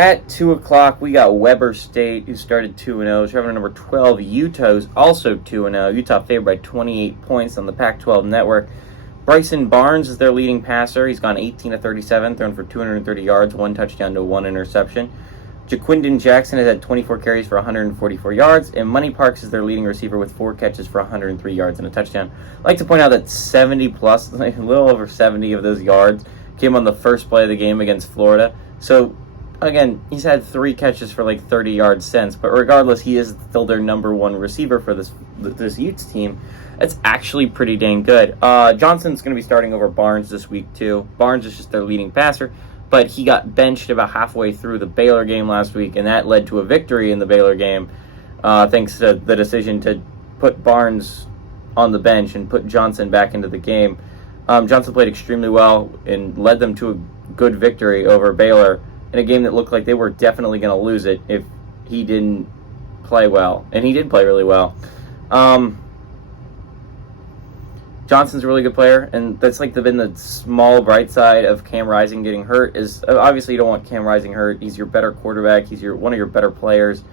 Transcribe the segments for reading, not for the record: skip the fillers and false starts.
At 2 o'clock, we got Weber State, who started 2-0. Traveling number 12, Utah's also 2-0. Utah favored by 28 points on the Pac-12 network. Bryson Barnes is their leading passer. He's gone 18 of 37, thrown for 230 yards, 1 touchdown to 1 interception. Jaquindon Jackson has had 24 carries for 144 yards, and Money Parks is their leading receiver with 4 catches for 103 yards and a touchdown. I'd like to point out that 70 plus, like a little over 70 of those yards came on the first play of the game against Florida. So, again, he's had 3 catches for like 30 yards since, but regardless, he is still their number 1 receiver for this Utes team. It's actually pretty dang good. Johnson's going to be starting over Barnes this week, too. Barnes is just their leading passer, but he got benched about halfway through the Baylor game last week, and that led to a victory in the Baylor game, thanks to the decision to put Barnes on the bench and put Johnson back into the game. Johnson played extremely well and led them to a good victory over Baylor in a game that looked like they were definitely going to lose it if he didn't play well. And he did play really well. Johnson's a really good player, and that's like been the small bright side of Cam Rising getting hurt. Is obviously you don't want Cam Rising hurt. He's your better quarterback. He's one of your better players.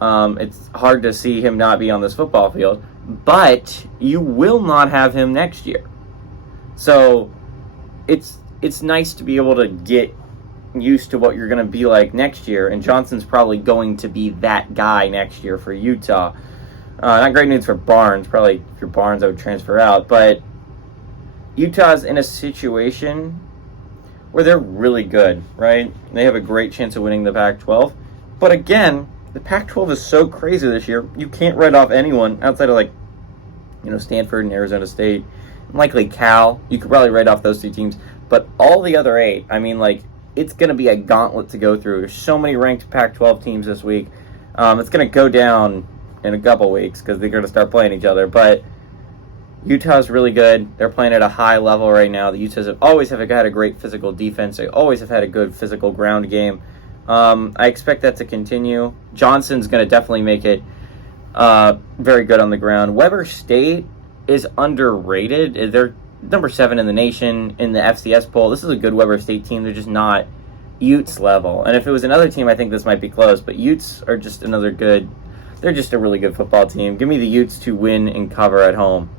It's hard to see him not be on this football field, but you will not have him next year. So it's nice to be able to get used to what you're going to be like next year, and Johnson's probably going to be that guy next year for Utah. Not great news for Barnes. Probably if you're Barnes, I would transfer out. But Utah's in a situation where they're really good, right? They have a great chance of winning the Pac-12. But again, the Pac-12 is so crazy this year, you can't write off anyone outside of Stanford and Arizona State. And likely Cal. You could probably write off those 2 teams. But all the other 8, it's going to be a gauntlet to go through. There's so many ranked Pac-12 teams this week. It's going to go down in a couple weeks because they're going to start playing each other. But Utah's really good. They're playing at a high level right now. The Utahs have had a great physical defense. They always have had a good physical ground game. I expect that to continue. Johnson's going to definitely make it very good on the ground. Weber State is underrated. They're number 7 in the nation in the FCS poll. This is a good Weber State team. They're just not Utes level. And if it was another team, I think this might be close. But Utes are just they're just a really good football team. Give me the Utes to win and cover at home.